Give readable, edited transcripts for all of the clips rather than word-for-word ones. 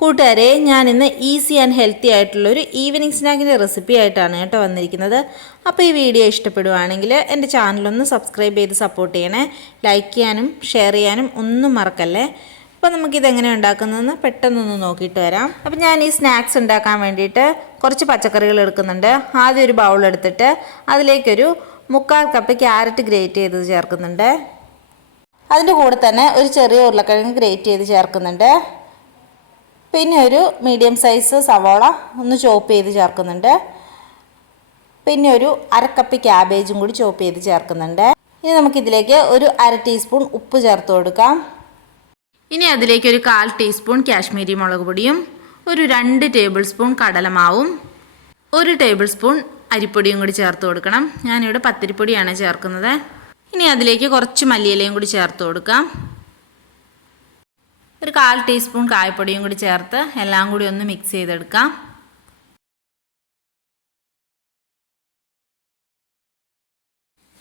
കൂട്ടുകാരെ, ഞാൻ ഇന്ന് ഈസി ആൻഡ് ഹെൽത്തി ആയിട്ടുള്ളൊരു ഈവനിങ് സ്നാക്കിൻ്റെ റെസിപ്പി ആയിട്ടാണ് കേട്ടോ വന്നിരിക്കുന്നത്. അപ്പോൾ ഈ വീഡിയോ ഇഷ്ടപ്പെടുവാണെങ്കിൽ എൻ്റെ ചാനലൊന്ന് സബ്സ്ക്രൈബ് ചെയ്ത് സപ്പോർട്ട് ചെയ്യണേ. ലൈക്ക് ചെയ്യാനും ഷെയർ ചെയ്യാനും ഒന്നും മറക്കല്ലേ. അപ്പോൾ നമുക്കിതെങ്ങനെ ഉണ്ടാക്കുന്നതെന്ന് പെട്ടെന്നൊന്ന് നോക്കിയിട്ട് വരാം. അപ്പോൾ ഞാൻ ഈ സ്നാക്സ് ഉണ്ടാക്കാൻ വേണ്ടിയിട്ട് കുറച്ച് പച്ചക്കറികൾ എടുക്കുന്നുണ്ട്. ആദ്യം ഒരു ബൗൾ എടുത്തിട്ട് അതിലേക്കൊരു 3/4 കപ്പ് ക്യാരറ്റ് ഗ്രേറ്റ് ചെയ്ത് ചേർക്കുന്നുണ്ട്. അതിൻ്റെ കൂടെ തന്നെ ഒരു ചെറിയ ഉരുളക്കിഴങ്ങ് ഗ്രേറ്റ് ചെയ്ത് ചേർക്കുന്നുണ്ട്. പിന്നെ ഒരു മീഡിയം സൈസ് സവാള ഒന്ന് ചോപ്പ് ചെയ്ത് ചേർക്കുന്നുണ്ട്. പിന്നെ ഒരു 1/2 കപ്പ് ക്യാബേജും കൂടി ചോപ്പ് ചെയ്ത് ചേർക്കുന്നുണ്ട്. ഇനി നമുക്കിതിലേക്ക് ഒരു 1/2 ടീസ്പൂൺ ഉപ്പ് ചേർത്ത് കൊടുക്കാം. ഇനി അതിലേക്ക് ഒരു 1/4 ടീസ്പൂൺ കാശ്മീരി മുളക് പൊടിയും ഒരു 2 ടേബിൾ സ്പൂൺ കടലമാവും 1 ടേബിൾ സ്പൂൺ അരിപ്പൊടിയും കൂടി ചേർത്ത് കൊടുക്കണം. ഞാനിവിടെ പത്തിരിപ്പൊടിയാണ് ചേർക്കുന്നത്. ഇനി അതിലേക്ക് കുറച്ച് മല്ലിയിലയും കൂടി ചേർത്ത് കൊടുക്കാം. ഒരു 1/4 ടീസ്പൂൺ കായപ്പൊടിയും കൂടി ചേർത്ത് എല്ലാം കൂടി ഒന്ന് മിക്സ് ചെയ്തെടുക്കാം.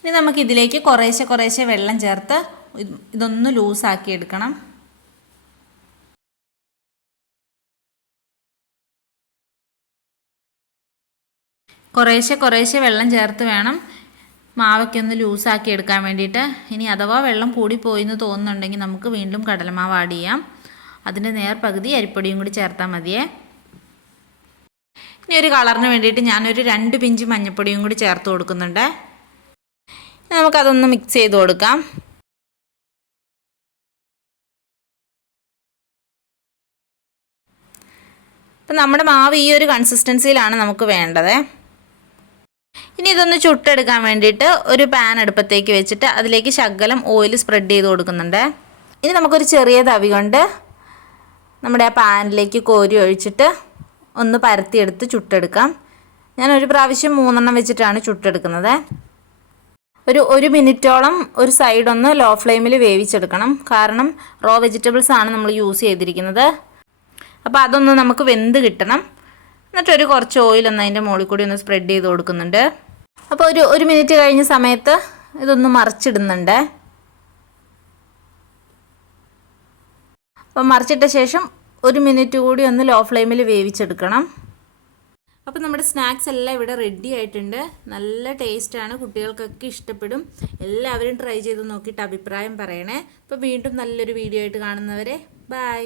ഇനി നമുക്കിതിലേക്ക് കുറേശ്ശെ വെള്ളം ചേർത്ത് ഇതൊന്ന് ലൂസാക്കി എടുക്കണം. കുറേശ്ശെ വെള്ളം ചേർത്ത് വേണം മാവൊക്കെ ഒന്ന് ലൂസാക്കി എടുക്കാൻ വേണ്ടിയിട്ട്. ഇനി അഥവാ വെള്ളം കൂടിപ്പോയി എന്ന് തോന്നുന്നുണ്ടെങ്കിൽ നമുക്ക് വീണ്ടും കടലമാവ് ആഡ് ചെയ്യാം. അതിൻ്റെ നേർപകുതി അരിപ്പൊടിയും കൂടി ചേർത്താൽ മതിയേ. ഇനി ഒരു കളറിന് വേണ്ടിയിട്ട് ഞാനൊരു 2 പിഞ്ച് മഞ്ഞൾപ്പൊടിയും കൂടി ചേർത്ത് കൊടുക്കുന്നുണ്ട്. നമുക്കതൊന്ന് മിക്സ് ചെയ്ത് കൊടുക്കാം. അപ്പം നമ്മുടെ മാവ് ഈ ഒരു കൺസിസ്റ്റൻസിയിലാണ് നമുക്ക് വേണ്ടത്. ഇനി ഇതൊന്ന് ചുട്ടെടുക്കാൻ വേണ്ടിയിട്ട് ഒരു പാൻ അടുപ്പത്തേക്ക് വെച്ചിട്ട് അതിലേക്ക് ശകലം ഓയിൽ സ്പ്രെഡ് ചെയ്ത് കൊടുക്കുന്നുണ്ട്. ഇനി നമുക്കൊരു ചെറിയ തവി കൊണ്ട് നമ്മുടെ ആ പാനിലേക്ക് കോരി ഒഴിച്ചിട്ട് ഒന്ന് പരത്തിയെടുത്ത് ചുട്ടെടുക്കാം. ഞാൻ ഒരു പ്രാവശ്യം 3 എണ്ണം വെച്ചിട്ടാണ് ചുട്ടെടുക്കുന്നത്. ഒരു 1 മിനിറ്റോളം ഒരു സൈഡൊന്ന് ലോ ഫ്ലെയിമിൽ വേവിച്ചെടുക്കണം. കാരണം റോ വെജിറ്റബിൾസ് ആണ് നമ്മൾ യൂസ് ചെയ്തിരിക്കുന്നത്. അപ്പോൾ അതൊന്ന് നമുക്ക് വെന്ത് കിട്ടണം. എന്നിട്ടൊരു കുറച്ച് ഓയിലൊന്ന് അതിൻ്റെ മുകളിൽ കൂടി ഒന്ന് സ്പ്രെഡ് ചെയ്ത് കൊടുക്കുന്നുണ്ട്. അപ്പോൾ ഒരു മിനിറ്റ് കഴിഞ്ഞ സമയത്ത് ഇതൊന്ന് മറിച്ചിടുന്നുണ്ട്. അപ്പോൾ മറിച്ചിട്ട ശേഷം 1 മിനിറ്റ് കൂടി ഒന്ന് ലോ ഫ്ലെയിമിൽ വേവിച്ചെടുക്കണം. അപ്പോൾ നമ്മുടെ സ്നാക്സ് എല്ലാം ഇവിടെ റെഡി ആയിട്ടുണ്ട്. നല്ല ടേസ്റ്റാണ്, കുട്ടികൾക്കൊക്കെ ഇഷ്ടപ്പെടും. എല്ലാവരും ട്രൈ ചെയ്ത് നോക്കിയിട്ട് അഭിപ്രായം പറയണേ. അപ്പോൾ വീണ്ടും നല്ലൊരു വീഡിയോ ആയിട്ട് കാണുന്നവരെ ബൈ.